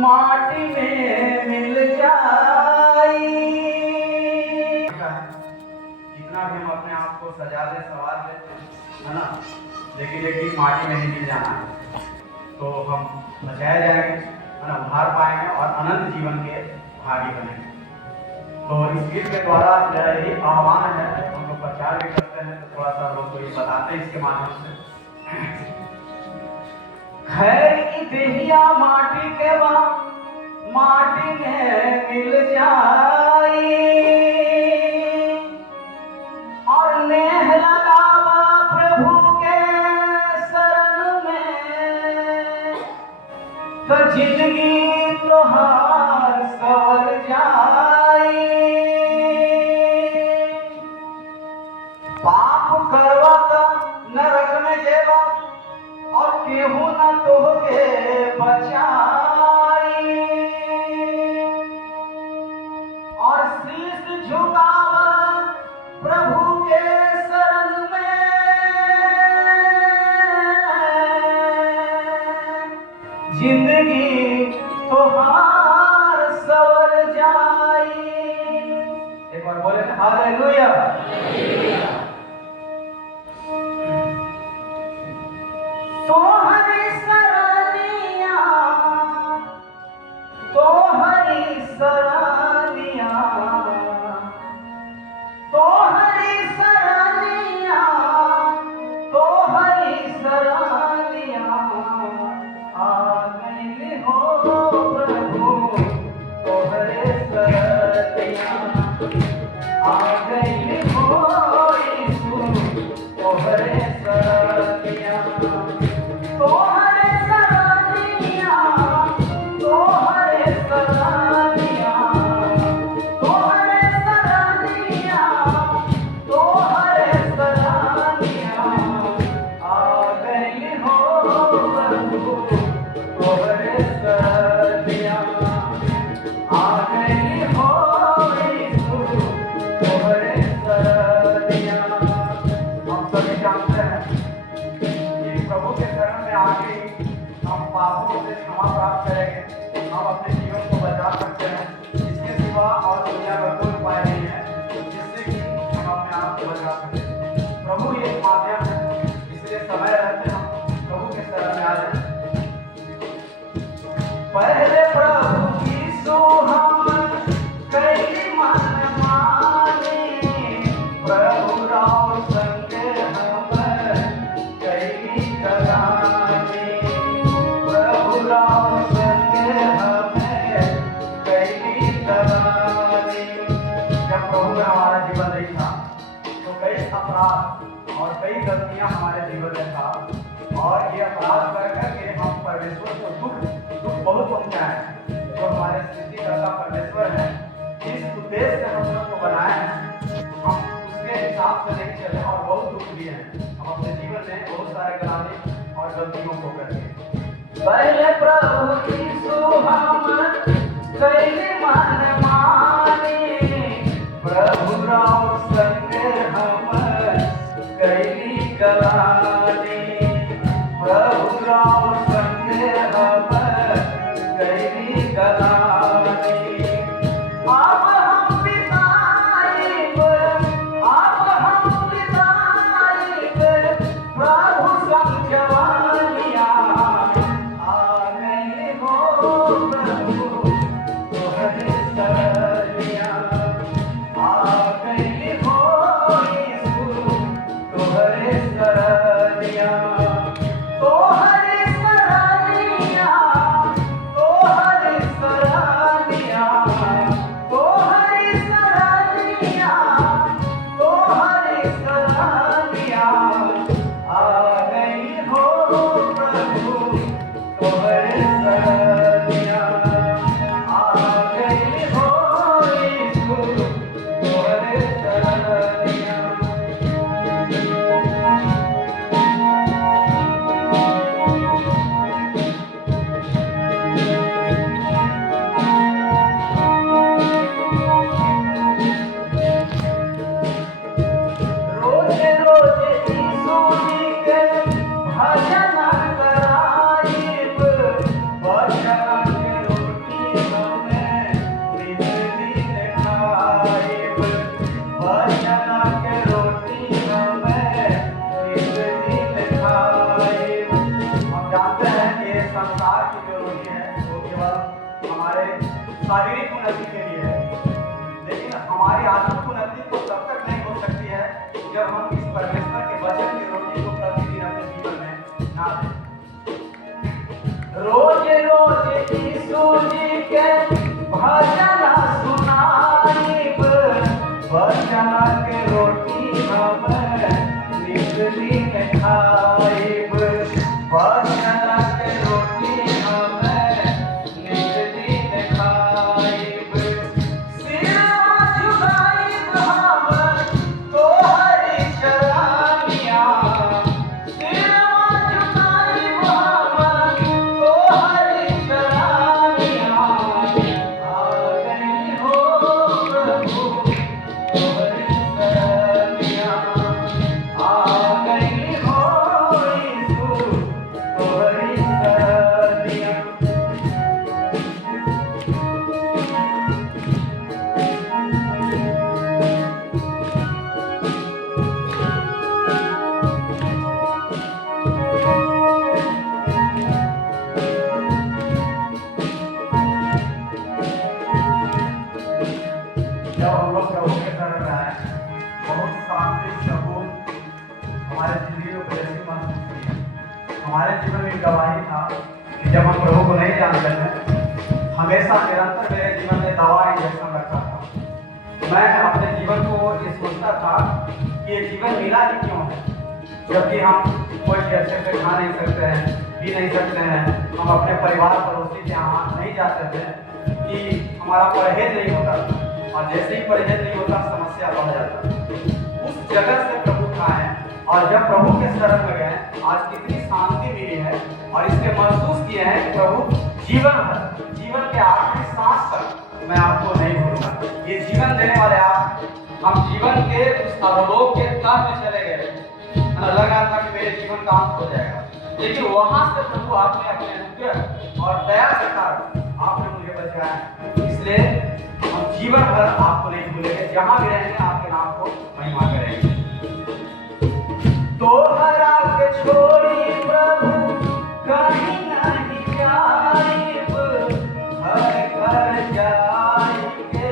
माटी में मिल जाई। कितना भी हम अपने आप को सजा ले सवार लेते हैं, है ना, लेकिन एक दिन माटी में ही मिल जाना है तो हम बचाए जाएंगे, है ना, उभार पाएंगे और अनंत जीवन के भागी बनेंगे। तो इस गीत के द्वारा यही आह्वान है, हम लोग प्रचार भी करते हैं तो थोड़ा सा लोग को ये बताते हैं इसके माध्यम से। खैर की देहिया माटी के बाद माटी में मिल जाई और नेह लगावा प्रभु के शरण में तो जिंदगी तोहार सवर जाई। पाप करवा तो नरक में जेवा और केहू न तोहके बचाई और शीश झुकावा प्रभु के शरण में जिंदगी तोहार सवर जाई। एक बार बोले हालेलुया। तोहरी सरानिया तोहरी सरानिया तोहरी सरानिया तोहरी सरानिया आ गई हो प्रभु तोहरे सरानिया आ गई हो यीशु तोहरे सरानिया। तोहरे सरानिया तोहरे सरानिया तोहरे सरानिया तोहरे सरानिया आ गई हो प्रभु तोहरे सरानिया आ गई हो यीशु तोहरे सरानिया। हम सभी जानते हैं प्रभु के शरण में आके हम पापों से क्षमा प्राप्त करेंगे, हम अपने जीवन को बचा सकते हैं। इसके सिवा और दुनिया में कोई उपाय नहीं है जिससे कि हम अपने आप को बचा सकें। प्रभु ये माध्यम है, इसलिए समय रहते हम प्रभु के शरण में आ जाए। पहले प्रभु यीशु हम कई मन माने प्रभु राव संगे हम कई कराने प्रभु राव संगे हमें कई कराने। जब प्रभु में हमारा जीवन नहीं था तो कई अपराध और कई गलतियां हमारे जीवन में था और ये अपराध कर करके हम परमेश्वर को दुख बहुत पहुंचाए। जो हमारे सृष्टिकर्ता परमेश्वर है, जिस उद्देश्य से हम लोग को बनाए हैं, हम उसके हिसाब से नहीं चले और बहुत दुख भी है। हम अपने जीवन में बहुत सारे गलती और गलतियों को करके पहले प्रभु यीशु हम कई मन माने प्रभु राव संगे हम कई गलाने प्रभु राव संगे हम कई गलाने। अब हम बिताएब प्रभु संजवानिया आ गई हो प्रभु तोहरे सरानिया आ गई हो यीशु तोहरे सरानिया तोहरे शारीरिक उन्नति के लिए है, लेकिन हमारी आत्मिक उन्नति तो तब तक नहीं हो सकती है जब हम इस परमेश्वर के वचन की रोटी को प्रतिदिन अपने जीवन में ना लें। रोज रोज यीशु जी के भजन सुनाइब, वचन के रोटी हम नित दिन खाइब, वचन के रोटी हम नित दिन खाइब। सिरवा झुकाइब हम तोहरी चरनिया, सिरवा झुकाइब हम तोहरी चरनिया। आ गई हो प्रभु तोहरी शरणिया, आ गई हो यीशु तोहरी शरणिया। जब हम लोग प्रभु के शरण में आए, बहुत शांति सुकून हमारे जिंदगी में प्रदर्शित महसूस हुई है। हमारे जीवन में एक गवाही था कि जब हम प्रभु को नहीं जानते थे, हमेशा निरंतर मेरे जीवन में दवा इंजेक्शन रखता था। मैं अपने जीवन को ये सोचता था कि ये जीवन मिला ही क्यों है, जबकि हम कोई भी अच्छे से खा नहीं सकते हैं, पी नहीं सकते हैं, हम अपने परिवार पड़ोसी के यहाँ नहीं जाते थे, कि हमारा परहेज नहीं होता था, और जैसे ही परहेज नहीं होता समस्या बढ़ जाता। उस जगह से प्रभु खाए, और जब प्रभु के शरण में गए, आज कितनी शांति मिली है, और इसके महसूस किए हैं कि प्रभु जीवन भर, जीवन के आखिरी सांस तक मैं आपको नहीं भूलूंगा। ये जीवन देने वाले आप, हम जीवन के उस अधोलोक के तह में चले गए, लगा था कि मेरे जीवन का अंत हो जाएगा, लेकिन वहां से प्रभु आपने अपने अनुग्रह और दया के कारण आपने मुझे बचाया। इसलिए हम जीवन भर आपको नहीं भूलेंगे, जहां भी रहेंगे आपके नाम को महिमा करेंगे। तोहरा के छोड़ी प्रभु कहीं नहीं जाइब, हर घर जाइके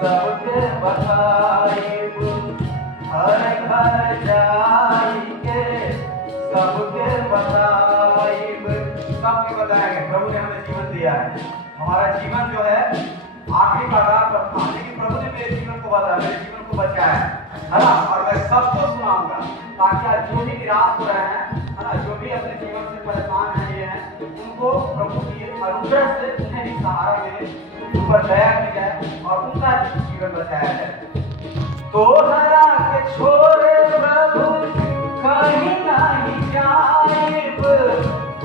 सबके बताइब, हर घर जाइके सबके बताइब। सबके बताएंगे प्रभु ने हमें जीवन दिया है। हमारा जीवन जो है आखिरी कगार पर था, लेकिन प्रभु ने मेरे जीवन को बताया, मेरे जीवन को बचाया है ना। और मैं सबको सुनाऊंगा, ताकि आज जो भी निराश हो रहे हैं, है ना, जो भी अपने जीवन से परेशान हैं, ये हैं, उनको प्रभु की अनुग्रह से उन्हें भी सहारा मिले, ऊपर दया की जाए और उनका जीवन बचाया जाए। तोहरा के छोड़े प्रभु कहीं नहीं जाइब,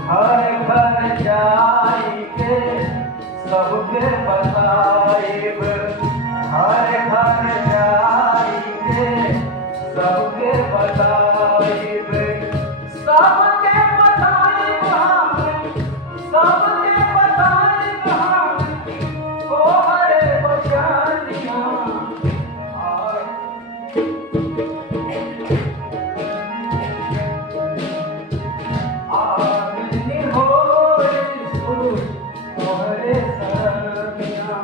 हर घर जाइके सबके बताइब, हर घर जाइके सबके बताइब, सबके बताइब हम, सबके बताइब हम तोहरे बचनिया। आगनी हो यीशु तोहरे शरणिया,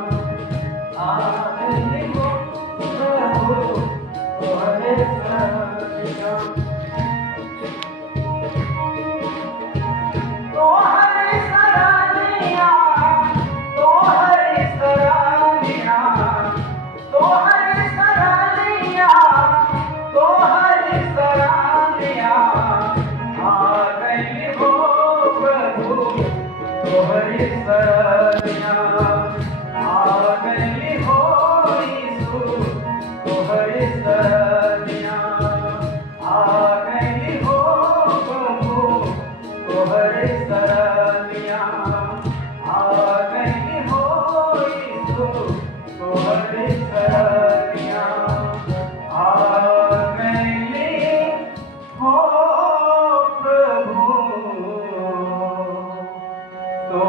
आगनी हो प्रभु तोहरे शरणिया। तोहरे शरणिया, तोहरे शरणिया, तोहरे शरणिया, तोहरे शरणिया। आ गई हो प्रभु तोहरी शरणिया, आ गई हो यीशु तोहरी शरणिया, आ गई हो प्रभु तोहरी शरणिया, आ गई हो यीशु तोहरी शरणिया, आ गई हो प्रभु तो